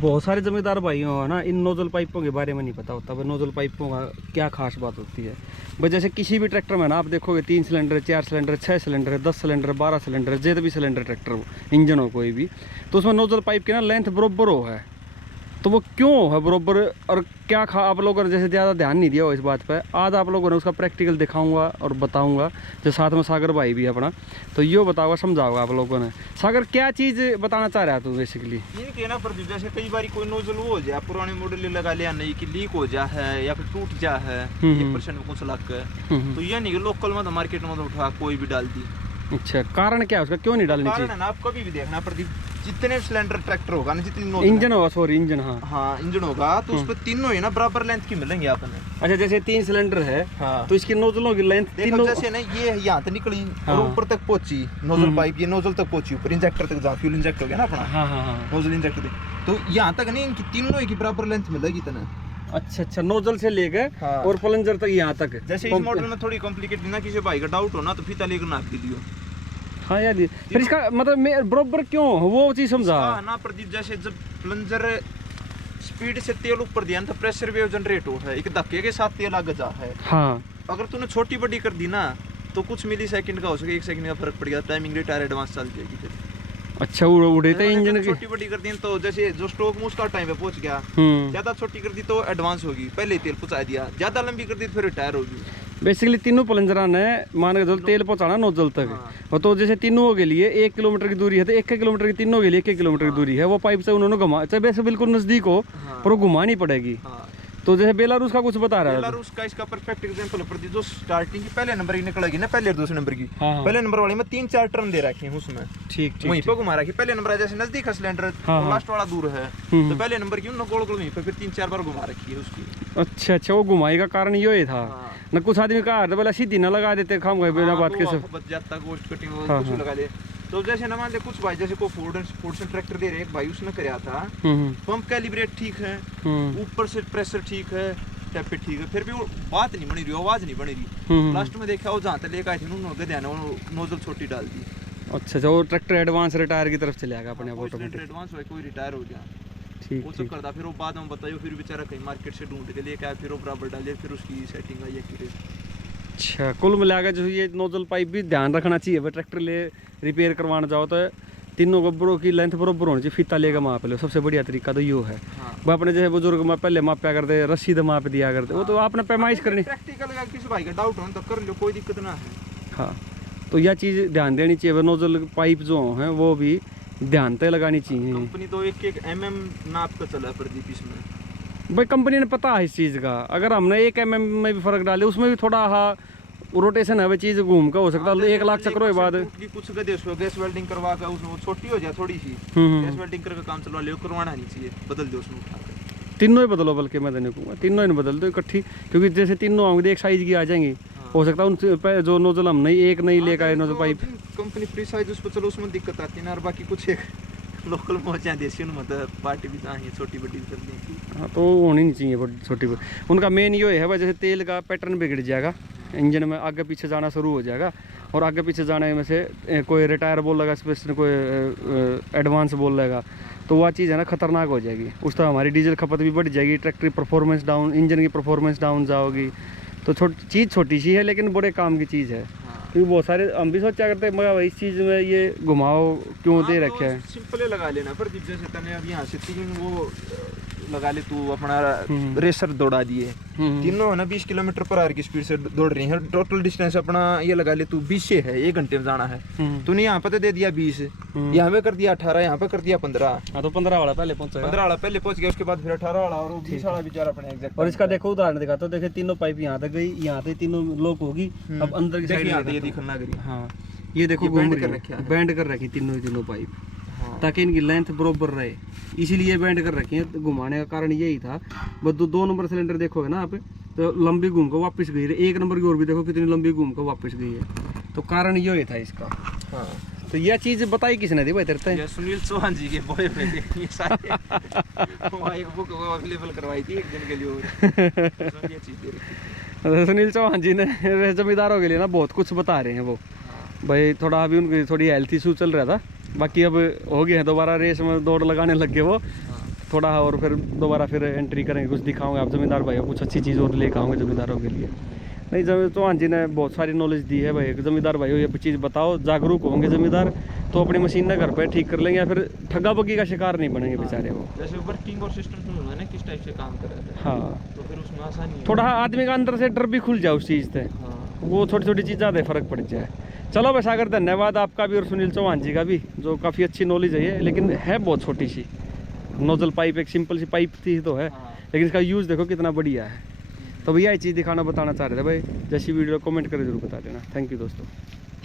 बहुत सारे जमींदार भाइयों है ना, इन नोजल पाइपों के बारे में नहीं पता होता। भाई नोजल पाइपों का क्या खास बात होती है भाई। जैसे किसी भी ट्रैक्टर में ना आप देखोगे 3 cylinder, 4 cylinder, 6 cylinder, 10 cylinder, 12 cylinder, जितने भी सिलेंडर ट्रैक्टर हो, इंजन हो कोई भी, तो उसमें नोजल पाइप की ना लेंथ बरोबर हो है। तो वो क्यों है बरोबर, और क्या आप लोगों ने जैसे ज़्यादा ध्यान नहीं दिया हो इस बात पे, आज आप लोगों ने उसका प्रैक्टिकल दिखाऊंगा और बताऊंगा। जो साथ में सागर भाई भी अपना, तो यो बताओगा, समझाओगा आप लोगों ने। सागर क्या चीज़ बताना चाह रहा है तू बेसिकली? ये कहना प्रदीप, जैसे कई बार कोई नोजल वो हो जाए, पुराने मॉडल लगा लिया, नहीं कि लीक हो जा है या फिर टूट जा है 1% में कुछ लाख का, तो ये नहीं कि लोकल में तो मार्केट में तो उठा कोई भी डाल दी। अच्छा, कारण क्या है उसका, क्यों नहीं डालनी चाहिए? कारण है ना, आप कभी भी देखना प्रदीप, जितने सिलेंडर ट्रैक्टर होगा ना, जितनी इंजन होगा, सॉरी इंजन, हाँ इंजन होगा, तो उस पर तीनों है ना बराबर लेंथ की मिलेंगे आपने। अच्छा, जैसे 3 सिलेंडर है, हाँ, तो इसकी नोजलों की लेंथ तीनों जैसे ना, ये यहाँ तक निकली और ऊपर तक पहुंची नोजल पाइप, ये नोजल तक पहुंची ऊपर इंजेक्टर तक, जहाँ फ्यूल इंजेक्ट हो गया ना अपना, हाँ, नोजल इंजेक्टर तक, तो यहाँ तक नहीं, इनकी तीनों की बराबर लेंथ मिलेगी इतना। अच्छा, नोजल से लेकर और प्लंजर तक यहाँ तक। जैसे इस मॉडल में थोड़ी कॉम्प्लिकेटेड ना, किसी भाई का डाउट हो ना, तो फीता लेकर नाप दियो। हाँ यार, फिर इसका मतलब बरोबर क्यों वो चीज समझा ना प्रदीप। जैसे जब प्लंजर स्पीड से तेल ऊपर दिया तो प्रेशर वेव जनरेट हो है, एक धक्के के साथ तेल आगे जा है। हाँ, अगर तूने छोटी बड़ी कर दी ना, तो कुछ मिली सेकंड का हो सके, 1 सेकंड का फर्क पड़ गया, टाइमिंग रिटायर एडवांस चल जाएगी फिर। अच्छा, उड़े थे इंजन की छोटी बड़ी कर दी तो जैसे जो स्ट्रोक में उसका टाइम पे पहुंच गया, ज्यादा छोटी कर दी तो एडवांस होगी, पहले तेल पहुंचा दिया, ज्यादा लंबी कर दी तो फिर रिटायर होगी। बेसिकली तीनों प्लंजरा ने मान के चलो तेल पहुंचाना नोजल तक। हाँ। तो जैसे तीनों के लिए 1 किलोमीटर की दूरी है, तो 1 किलोमीटर की तीनों के लिए 1 किलोमीटर की दूरी है, वो पाइप से उन्होंने घुमा, चाहे वैसे बिल्कुल नजदीक हो पर वो घुमानी पड़ेगी। तो जैसे बेलारूस का कुछ बता रहा है, बेलारूस का इसका परफेक्ट एग्जांपल है, जो स्टार्टिंग की पहले नंबर की निकलेगी ना, पहले और दूसरे नंबर की, पहले नंबर वाली में 3-4 टर्न दे रखे हैं उसमें, ठीक वहीं पे घुमा रखी। पहले नंबर जैसे नजदीक है सिलेंडर, लास्ट वाला दूर है, तो पहले नंबर की उन्होंने गोल गोल वहीं पे फिर 3-4 बार घुमा रखी है उसकी। अच्छा, वो घुमाई का कारण ये था ना, कुछ आदमी कहा था बोला सीधी ना लगा देते, खाम गए बिना बात के सब बच जाता, गोश्त कटिंग कुछ लगा दे। तो जैसे ना मान ले कुछ भाई जैसे को फोर्ड ट्रैक्टर दे रहे, एक भाई उसने कराया था, पंप कैलिब्रेट ठीक है, ऊपर से प्रेशर ठीक है, टैप ठीक है, फिर भी वो बात नहीं बनी रही, आवाज नहीं बनी रही। लास्ट में देखा वो जहाँ तक लेकर आए थे उन्होंने ध्यान नोजल छोटी डाल दी। अच्छा, वो ट्रैक्टर एडवांस रिटायर की तरफ चले गया अपने ऑटोमेटिक, एडवांस हुआ कोई रिटायर हो गया, ठीक वो चक्कर था। फिर वो बाद में बताइए, फिर बेचारा कहीं मार्केट से ढूंढ के लेके आया, फिर वो बराबर डालिए, फिर उसकी सेटिंग आई एक्यूरेट। अच्छा, कुल मिलाकर जो ये नोजल पाइप भी ध्यान रखना चाहिए भाई, ट्रैक्टर ले रिपेयर करवाना जाओ तो तीनों गब्बरों की लेंथ बराबर होनी चाहिए, फीता लेकर माप लो, सबसे बढ़िया तरीका तो यो है। वो अपने जैसे बुजुर्ग में पहले मापया करते, रस्सी तो माप दिया करते, वो तो आपने पैमाइश करनी। प्रैक्टिकल का किसी भाई का डाउट हो तो कर लो, कोई दिक्कत ना है। हाँ, तो यह चीज़ ध्यान देनी चाहिए, नोजल पाइप जो है वो भी ध्यान तय लगानी चाहिए। कंपनी तो 1-1 mm नाप का चला प्रदीप इसमें भाई, कंपनी ने पता है इस चीज़ का। अगर हमने 1 mm में भी फर्क डाले, उसमें भी थोड़ा रोटेशन है, वो चीज़ घूम का हो सकता है 1 लाख चक्रों के बाद कुछ गए उसको गैस वेल्डिंग करवा कर उसमें छोटी हो जाए थोड़ी सी, गैस वेल्डिंग करके काम चलवा ले, करवाना नहीं चाहिए, बदल दो उसमें उठाकर। तीनों ही बदलो, बल्कि मैं देने कहूँगा तीनों ही बदल दो इकट्ठी, क्योंकि जैसे तीनों आएंगे एक साइज की आ जाएंगी, हो सकता है उन जो नोजल हम नहीं एक नहीं लेकर आए nozzle pipe, company free size उस पर चलो उसमें दिक्कत आती है ना, और बाकी कुछ एक लोकल पहुँचा देसी मतलब पार्टी भी चाहिए छोटी बड़ी कर दी। हाँ, तो होनी नहीं चाहिए छोटी बड़ी। उनका मेन ये है भाई, जैसे तेल का पैटर्न बिगड़ जाएगा, इंजन में आगे पीछे जाना शुरू हो जाएगा, और आगे पीछे जाने में से कोई रिटायर बोल लेगा, स्पेशल कोई एडवांस बोल लेगा, तो वह चीज़ है ना खतरनाक हो जाएगी। उस तरह हमारी डीजल खपत भी बढ़ जाएगी, ट्रैक्टर की परफॉर्मेंस डाउन, इंजन की परफॉर्मेंस डाउन जाओगी। तो चीज़ छोटी सी है लेकिन बड़े काम की चीज़ है, क्योंकि बहुत सारे हम भी सोचा करते हैं मगर इस चीज़ में ये घुमाओ क्यों दे रखे है। सिंपल लगा लेना, पर जैसे तने अब यहाँ से 3 वो लगा ले, तू अपना रेसर दौड़ा दिए, तीनों है ना 20 किलोमीटर पर आवर की स्पीड से दौड़ रही है, टोटल डिस्टेंस अपना ये लगा ले तू 20 से है, 1 घंटे में जाना है, तूने यहाँ पे तो दे दिया 20, यहाँ पे कर दिया 18, यहाँ पे कर दिया 15। हाँ, तो 15 वाला पहले पहुंचा, 15 वाला पहले पहुंच गया, उसके बाद फिर 18 वाला और 20 वाला बेचारा अपने एग्जैक्ट। और इसका देखो उदाहरण दिखा, तो देखे तीनों पाइप यहाँ तक गई, यहाँ पे तीनों लॉक होगी, अब अंदर की साइड ये दिखना लगी। हाँ, ये देखो बैंड कर रखी तीनों पाइप, ताकि इनकी लेंथ बरोबर रहे, इसीलिए बैंड कर रखी है। घुमाने का कारण यही था। बस 2 नंबर सिलेंडर देखोगे ना आप, तो लंबी घूम कर वापस गई है, 1 नंबर की और भी देखो कितनी लंबी घूम कर वापस गई है, तो कारण यही था इसका। हाँ, तो यह चीज़ बताई किसने थी भाई तेरे से? सुनील चौहान जी के बॉय ये सारे एक बुक अवेलेबल करवाई थी 1 दिन के लिए। सुनील चौहान जी ने जमींदारों के लिए ना बहुत कुछ बता रहे हैं वो भाई, थोड़ा अभी उनकी थोड़ी हेल्थ इशू चल रहा था, बाकी अब हो गया है, दोबारा रेस में दौड़ लगाने लग गए वो, थोड़ा और फिर दोबारा फिर एंट्री करेंगे, कुछ दिखाऊंगे आप जमींदार भाई को, कुछ अच्छी चीज़ और लेकर आऊँगे जमींदारों के लिए। नहीं चौहान जी ने बहुत सारी नॉलेज दी है भाई, जमींदार भाई ये चीज़ बताओ, जागरूक होंगे जमींदार तो अपनी मशीन ना घर पे ठीक कर लेंगे, या फिर ठगा बग्गी का शिकार नहीं बनेंगे बेचारे वो। जैसे वर्किंग और सिस्टम समझना है ना किस टाइप से काम कर रहे थे, हाँ तो फिर उसमें आसानी है। थोड़ा आदमी का अंदर से डर भी खुल जाए उस चीज़ से, वो छोटी छोटी चीज़ ज़्यादा फर्क पड़ जाए। चलो भाई सागर धन्यवाद आपका भी और सुनील चौहान जी का भी, जो काफ़ी अच्छी नॉलेज है ये, लेकिन है बहुत छोटी सी नोजल पाइप, एक सिंपल सी पाइप थी तो है, लेकिन इसका यूज़ देखो कितना बढ़िया है। तो भैया ये चीज़ दिखाना बताना चाह रहे थे भाई, जैसी वीडियो कमेंट करके जरूर बता देना। थैंक यू दोस्तों।